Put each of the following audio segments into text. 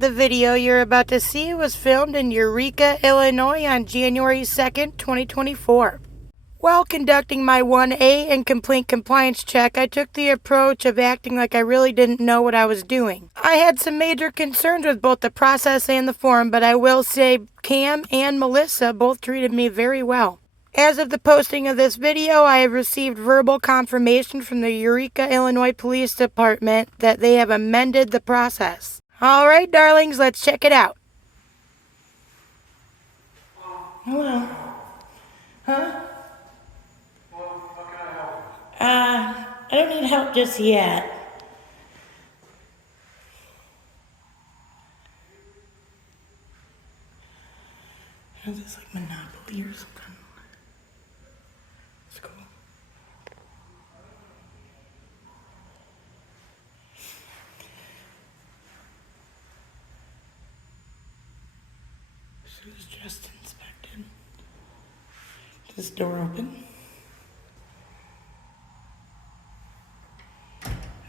The video you're about to see was filmed in Eureka, Illinois on January 2nd, 2024. While conducting my 1A and complaint compliance check, I took the approach of acting like I really didn't know what I was doing. I had some major concerns with both the process and the form, but I will say Cam and Melissa both treated me very well. As of the posting of this video, I have received verbal confirmation from the Eureka, Illinois Police Department that they have amended the process. All right, darlings, let's check it out. Hello. Huh? I don't need help just yet. Is this like Monopoly or something? It's cool. So it's just inspected. Is this door open?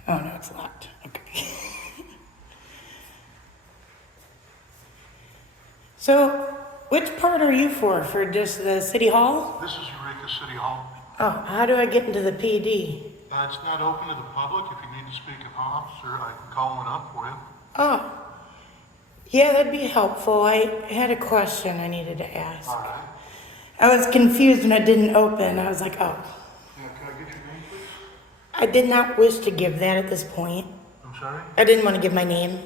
Oh no, it's locked. Okay. So, which part are you for? For just the city hall? This is Eureka City Hall. Oh, how do I get into the PD? It's not open to the public. If you need to speak to an officer, I can call one up for you. Oh, yeah, that'd be helpful. I had a question I needed to ask. All right. I was confused when it didn't open. I was like, oh. Yeah, can I get your name, please? I did not wish to give that at this point. I'm sorry? I didn't want to give my name.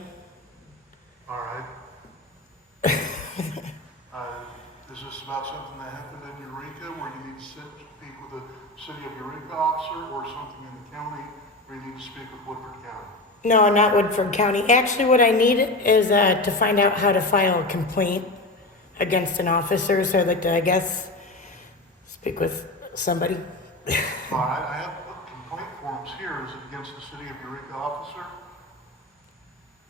All right. Is this about something that happened in Eureka where you need to speak with a City of Eureka officer, or something in the county where you need to speak with Woodford County? No, not Woodford County. Actually, what I need is to find out how to file a complaint against an officer. So I'd like to, I guess, speak with somebody. Well, I have complaint forms here. Is it against the City of Eureka officer?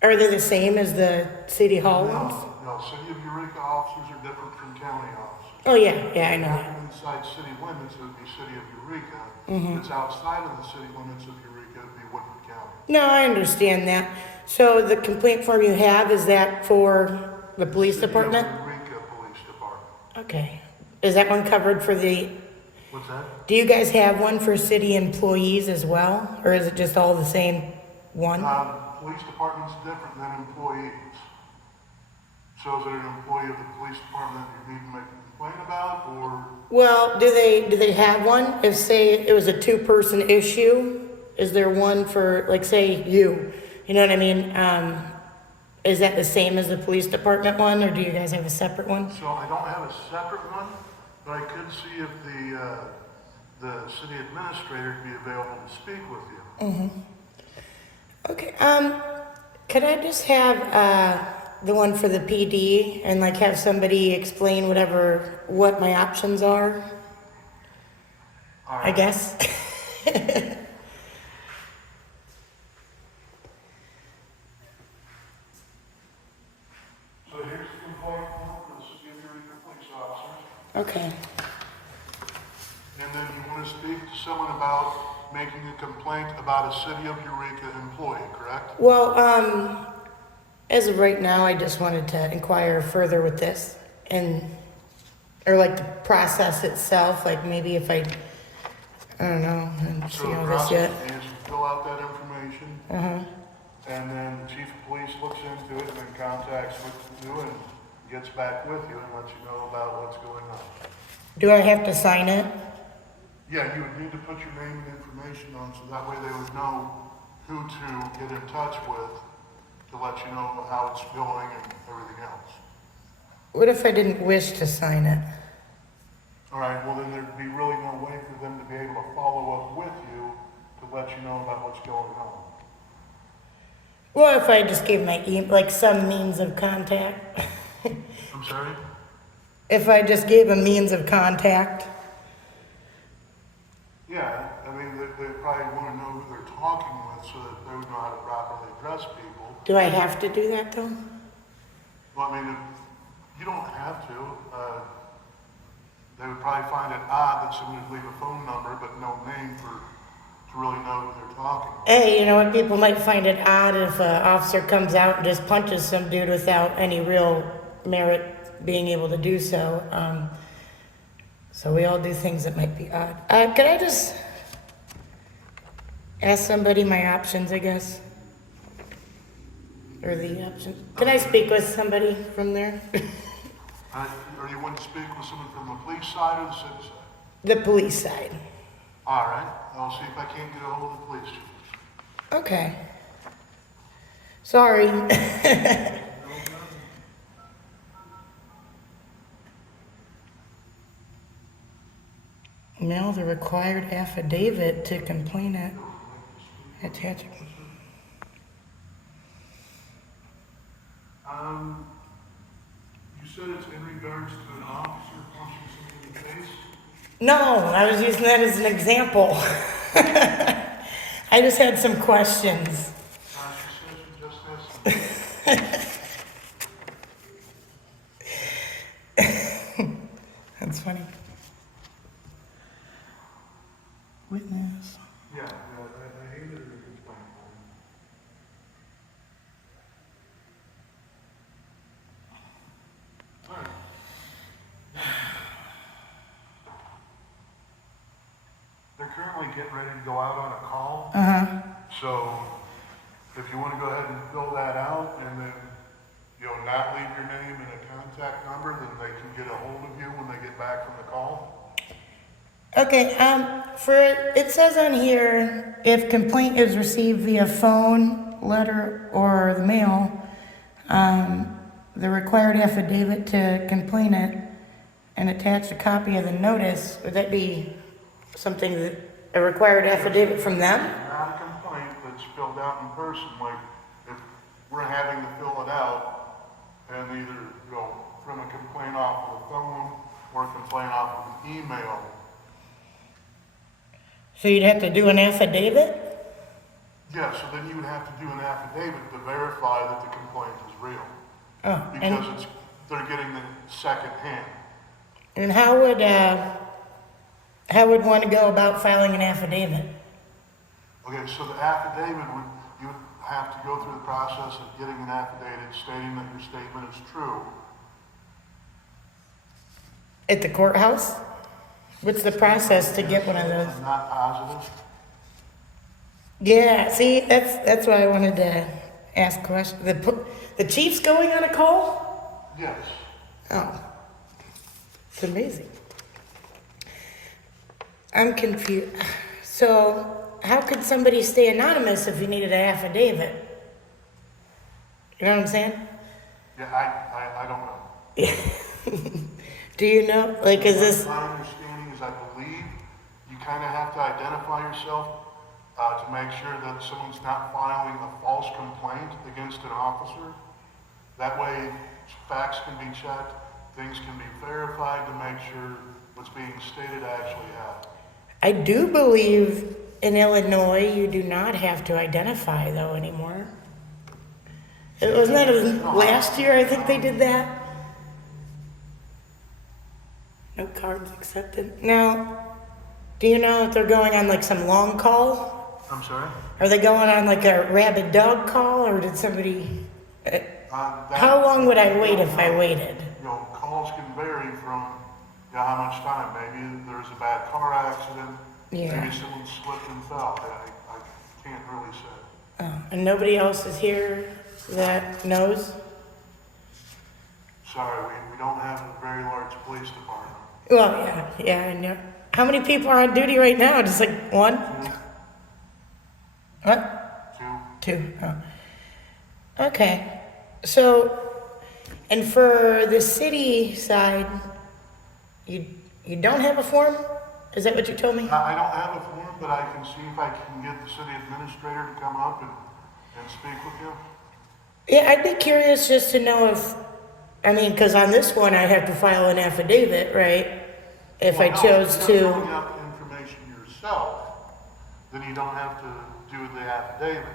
Are they the same as the city hall ones? No, City of Eureka officers are different from county officers. Oh, yeah, I know that. Inside city limits, it would be City of Eureka. If it's outside of the city limits of Eureka, it would be Woodford County. No, I understand that. So the complaint form you have, is that for the police department? City of Eureka Police Department. Okay. Is that one covered for the... What's that? Do you guys have one for city employees as well? Or is it just all the same one? Police department's different than employees. So is it an employee of the police department that you need to make a complaint about, or? Well, do they have one? If, say, it was a two-person issue, is there one for, like, say, you? You know what I mean? Is that the same as the police department one, or do you guys have a separate one? So I don't have a separate one, but I could see if the city administrator would be available to speak with you. Mm-hmm. Okay, could I just have, the one for the PD and like have somebody explain what my options are? All right. I guess. So here's the complaint form for the City of Eureka police officers. Okay. And then you want to speak to someone about making a complaint about a City of Eureka employee, correct? Well, as of right now, I just wanted to inquire further with this or like the process itself, like maybe if I don't know, I haven't So seen the all this yet. process is you fill out that information, and then the chief of police looks into it and then contacts with you and gets back with you and lets you know about what's going on. Do I have to sign it? Yeah, you would need to put your name and information on, so that way they would know who to get in touch with to let you know how it's going and everything else. What if I didn't wish to sign it? All right, well then there'd be really no way for them to be able to follow up with you to let you know about what's going on. Well, if I just gave my like some means of contact. I'm sorry? If I just gave a means of contact. Yeah, I mean, they probably want to know who they're talking with so that they would know how to properly address people. Do I have to do that though? Well, I mean, you don't have to. They would probably find it odd that someone would leave a phone number but no name for to really know who they're talking about. Hey, you know what? People might find it odd if an officer comes out and just punches some dude without any real merit being able to do so. So we all do things that might be odd. Can I just ask somebody my options, I guess? Or the options? Can I speak with somebody from there? Or you want to speak with someone from the police side or the city side? The police side. All right, I'll see if I can't get a hold of the police chief. Okay. Sorry. Mail the required affidavit to complainant. Attach. You said it's in regards to an officer punching someone in the face? No, I was using that as an example. I just had some questions. She just has some. That's funny. Witness. Yeah, I hated her complaint. All right. They're currently getting ready to go out on a call. So if you want to go ahead and fill that out and then, not leave your name and a contact number, then they can get a hold of you when they get back from the call. Okay, it says on here, if complaint is received via phone, letter, or the mail, the required affidavit to complainant and attach a copy of the notice, would that be something that, a required affidavit from them? Not a complaint that's filled out in person, like if we're having to fill it out and either go from a complaint off of the phone or a complaint off of an email. So you'd have to do an affidavit? Yeah, so then you would have to do an affidavit to verify that the complaint is real. Oh, Because they're getting the second hand. and how would one go about filing an affidavit? Okay, so the affidavit you would have to go through the process of getting an affidavit stating that your statement is true. At the courthouse? What's the process to get one of those? I'm not positive. Yeah, see, that's why I wanted to ask questions. The chief's going on a call? Yes. Oh, it's amazing. I'm confused. So, how could somebody stay anonymous if you needed an affidavit? You know what I'm saying? Yeah, I don't know. Do you know? Like, is this? My understanding is I believe you kind of have to identify yourself to make sure that someone's not filing a false complaint against an officer. That way, facts can be checked, things can be verified to make sure what's being stated actually happened. I do believe in Illinois you do not have to identify, though, anymore. Wasn't that last year, I think they did that? No cards accepted. Now, do you know if they're going on like some long call? I'm sorry? Are they going on like a rabid dog call, or did somebody... How long would I wait if I waited? Calls can vary from how much time. Maybe there's a bad car accident. Yeah. Maybe someone slipped and fell. I can't really say. Oh, and nobody else is here that knows? Sorry, we don't have a very large police department. Well, yeah, I know. How many people are on duty right now? Just like one? What? Two. Oh. Okay. So, and for the city side, you don't have a form? Is that what you told me? I don't have a form, but I can see if I can get the city administrator to come up and speak with you. Yeah, I'd be curious just to know if, because on this one I'd have to file an affidavit, right? If I chose to. If you're filling out the information yourself, then you don't have to do the affidavit.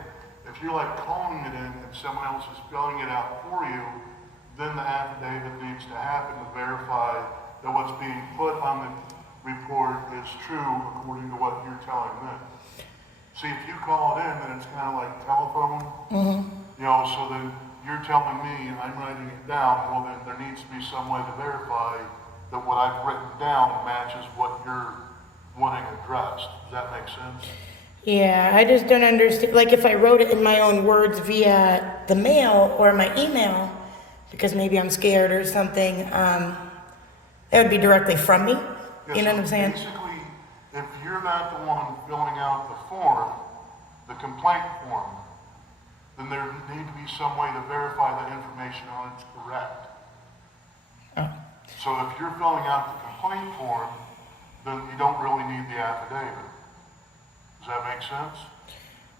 If you're like calling it in and someone else is filling it out for you, then the affidavit needs to happen to verify that what's being put on the report is true according to what you're telling them. See, if you call it in, then it's kind of like telephone. You know, so then you're telling me and I'm writing it down, well then there needs to be some way to verify that what I've written down matches what you're wanting addressed. Does that make sense? Yeah, I just don't understand. Like if I wrote it in my own words via the mail or my email, because maybe I'm scared or something, that would be directly from me. Yes, You know so what I'm saying? basically, if you're not the one filling out the form, the complaint form, then there need to be some way to verify that information on it's correct. Oh. So if you're filling out the complaint form, then you don't really need the affidavit. Does that make sense?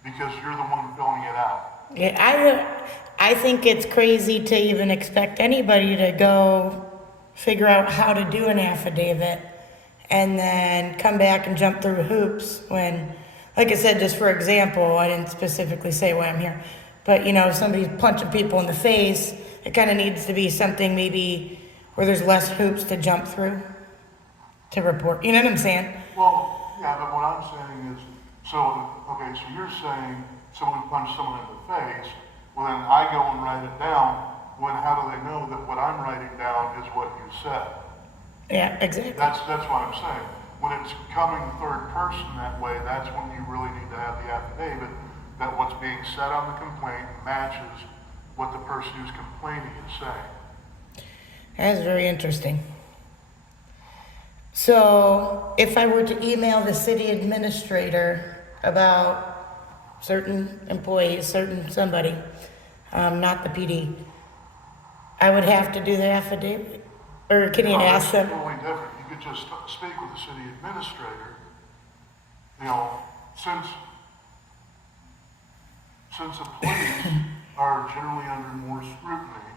Because you're the one filling it out. Yeah, I think it's crazy to even expect anybody to go figure out how to do an affidavit and then come back and jump through hoops when, like I said, just for example, I didn't specifically say why I'm here, but you know, if somebody's punching people in the face, it kind of needs to be something maybe where there's less hoops to jump through to report. You know what I'm saying? Well, yeah, but what I'm saying is, okay, so you're saying someone punched someone in the face, well then I go and write it down, when how do they know that what I'm writing down is what you said? Yeah, exactly. That's what I'm saying. When it's coming third person that way, that's when you really need to have the affidavit that what's being said on the complaint matches what the person who's complaining is saying. That's very interesting. So, if I were to email the city administrator about certain employees, certain somebody, not the PD, I would have to do the affidavit? Or can you ask them? That's totally different. You could just speak with the city administrator. You know, since the police are generally under more scrutiny,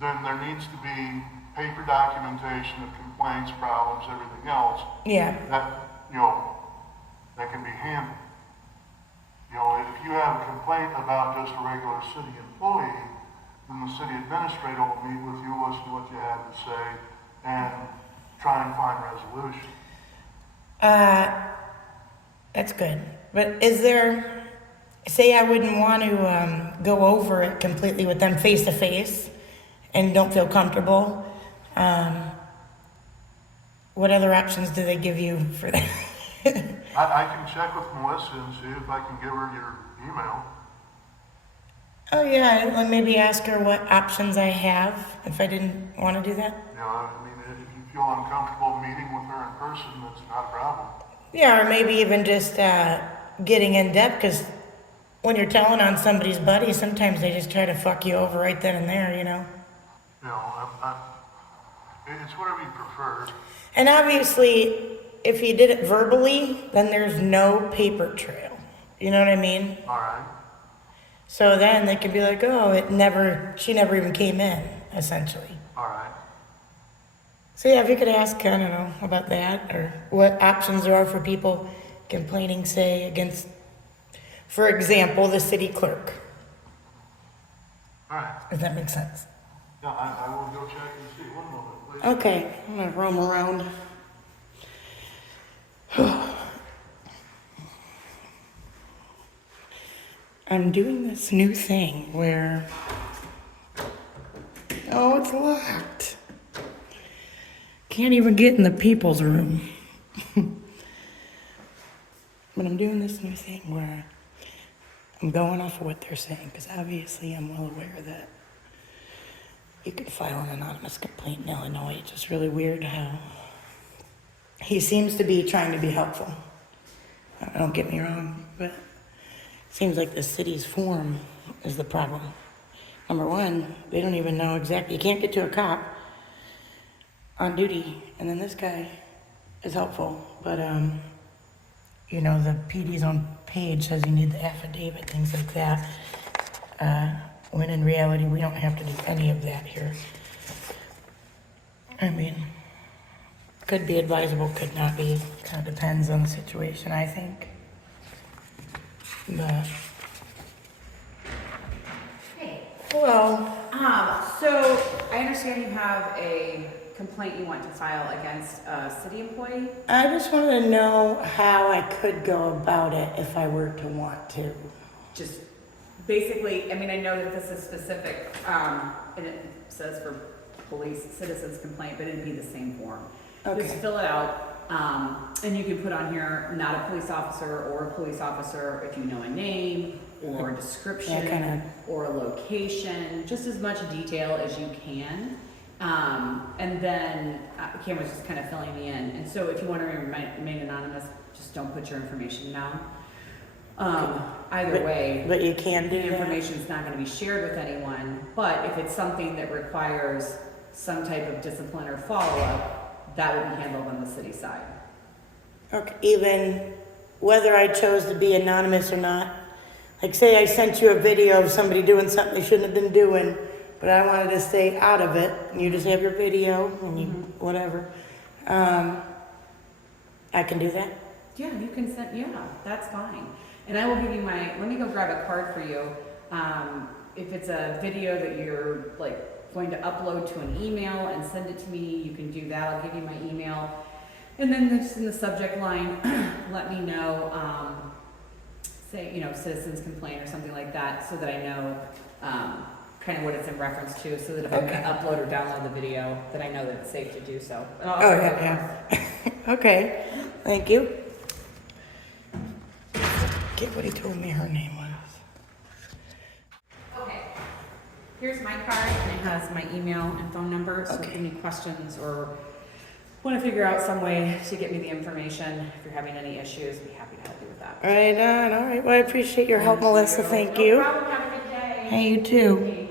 then there needs to be paper documentation of complaints, problems, everything else. Yeah. That can be handled. You know, if you have a complaint about just a regular city employee, then the city administrator will meet with you, listen to what you have to say, and try and find resolution. That's good. But is there, say I wouldn't want to go over it completely with them face to face and don't feel comfortable, what other options do they give you for that? I can check with Melissa and see if I can give her your email. Oh yeah, let maybe ask her what options I have if I didn't want to do that. You know, I mean, if you feel uncomfortable meeting with her in person, that's not a problem. Yeah, or maybe even just getting in depth, because when you're telling on somebody's buddy, sometimes they just try to fuck you over right then and there, you know? You know, it's whatever you prefer. And obviously, if you did it verbally, then there's no paper trail. You know what I mean? All right. So then they could be like, oh, she never even came in, essentially. All right. So yeah, if you could ask, I don't know, about that, or what options there are for people complaining, say, against, for example, the city clerk. All right. If that makes sense. Yeah, I will go check and see. One moment, please. Okay, I'm gonna roam around. I'm doing this new thing where, oh, it's locked. Can't even get in the people's room. But I'm doing this new thing where I'm going off of what they're saying, because obviously I'm well aware that you can file an anonymous complaint in Illinois. It's just really weird how he seems to be trying to be helpful. Don't get me wrong, but it seems like the city's form is the problem. Number one, they don't even know exactly. You can't get to a cop on duty, and then this guy is helpful, but you know, the PD's own page says you need the affidavit, things like that. When in reality, we don't have to do any of that here. I mean, could be advisable, could not be. Kind of depends on the situation, I think. But, Hey, well, so I understand you have a complaint you want to file against a city employee? I just wanted to know how I could go about it if I were to want to. Just basically, I mean, I know that this is specific, and it says for police citizens complaint, but it'd be the same form. Okay. Just fill it out, and you can put on here, not a police officer or a police officer, if you know a name or a description or a location, just as much detail as you can. And then Cameron's just kind of filling me in. And so if you want to remain anonymous, just don't put your information down. Either way, but you can do the that? information's not going to be shared with anyone. But if it's something that requires some type of discipline or follow-up, that will be handled on the city side. Okay, even whether I chose to be anonymous or not. Like say I sent you a video of somebody doing something they shouldn't have been doing, but I wanted to stay out of it, and you just have your video and you whatever. I can do that? Yeah, you can send, yeah, that's fine. And I will give you let me go grab a card for you. If it's a video that you're like going to upload to an email and send it to me, you can do that. I'll give you my email. And then just in the subject line, let me know, say, you know, citizens complaint or something like that, so that I know kind of what it's in reference to, so that if I'm going to upload or download the video, that I know that it's safe to do so. Yeah. Okay, thank you. Get what he told me her name was. Okay. Here's my card, and it has my email and phone number, so if you have any questions or want to figure out some way to get me the information, if you're having any issues, I'd be happy to help you with that. Right on, all right. Well, I appreciate your help, Melissa. Thank you. No problem. Have a good day. Hey, you too.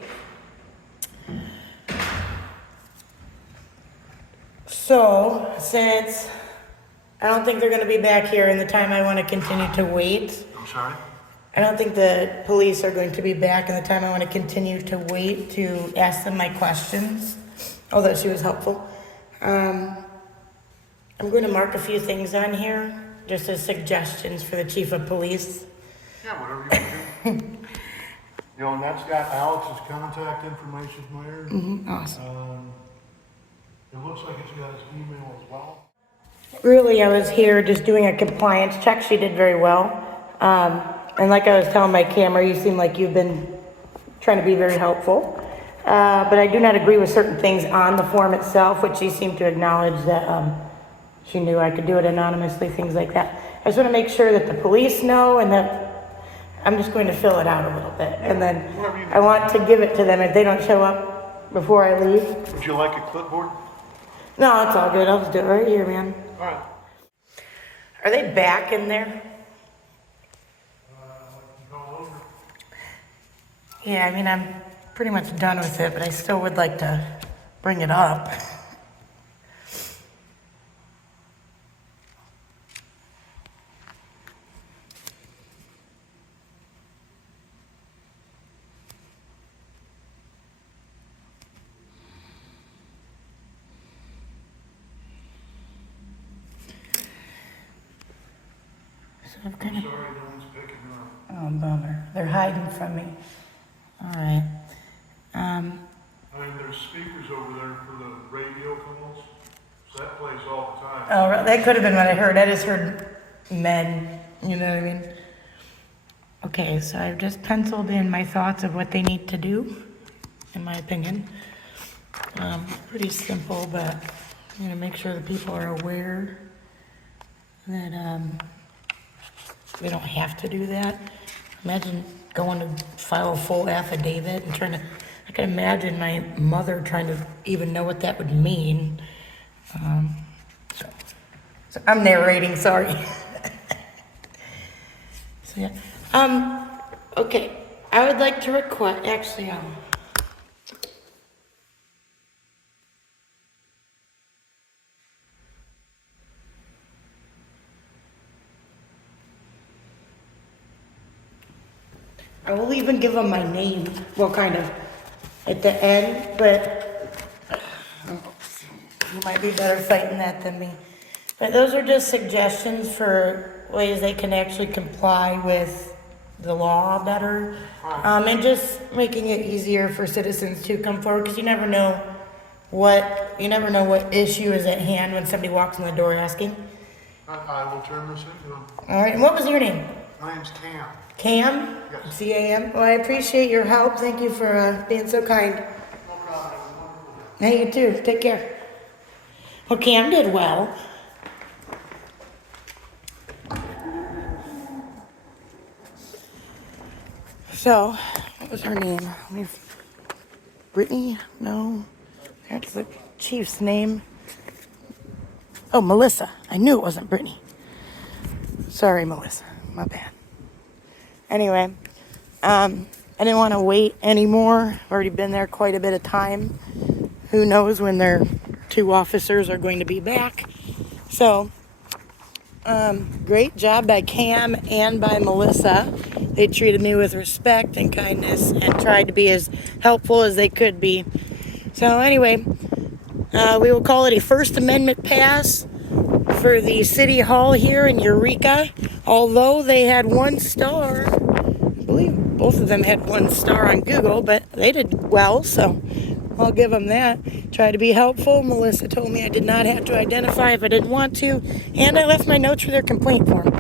So, since I don't think they're going to be back here in the time I want to continue to wait. I'm sorry? I don't think the police are going to be back in the time I want to continue to wait to ask them my questions. Although she was helpful. I'm going to mark a few things on here, just as suggestions for the chief of police. Yeah, whatever you want to do. You know, and that's got Alex's contact information there. Awesome. It looks like it's got his email as well. Really, I was here just doing a compliance check. She did very well. And like I was telling my camera, you seem like you've been trying to be very helpful. But I do not agree with certain things on the form itself, which she seemed to acknowledge that she knew I could do it anonymously, things like that. I just want to make sure that the police know, and that I'm just going to fill it out a little bit. And then I want to give it to them if they don't show up before I leave. Would you like a clipboard? No, it's all good. I'll just do it right here, man. All right. Are they back in there? Go over. Yeah, I mean, I'm pretty much done with it, but I still would like to bring it up. So I've kind of... Sorry, no one's picking her up. Oh, bummer. They're hiding from me. All right. I mean, there's speakers over there for the radio calls, so that plays all the time. Oh, that could have been what I heard. I just heard men, you know what I mean? Okay, so I've just penciled in my thoughts of what they need to do, in my opinion. Pretty simple, but I'm gonna make sure the people are aware that they don't have to do that. Imagine going to file a full affidavit and trying to, I can imagine my mother trying to even know what that would mean. So I'm narrating, sorry. So yeah. Okay, I would like to request, actually, I will even give them my name, well, kind of, at the end, but you might be better fighting that than me. But those are just suggestions for ways they can actually comply with the law better. And just making it easier for citizens to come forward, because you never know you never know what issue is at hand when somebody walks in the door asking. I will turn this into them. All right, and what was your name? My name's Cam. Cam? Yes. C-A-M? Well, I appreciate your help. Thank you for being so kind. No problem. Have a wonderful day. Hey, you too. Take care. Well, Cam did well. So, what was her name? Brittany? No. That's the chief's name. Oh, Melissa. I knew it wasn't Brittany. Sorry, Melissa. My bad. Anyway, I didn't want to wait anymore. I've already been there quite a bit of time. Who knows when their 2 officers are going to be back. So, great job by Cam and by Melissa. They treated me with respect and kindness and tried to be as helpful as they could be. So anyway, we will call it a First Amendment pass for the City Hall here in Eureka. Although they had 1 star, I believe both of them had 1 star on Google, but they did well, so I'll give them that. Try to be helpful. Melissa told me I did not have to identify if I didn't want to, and I left my notes for their complaint form.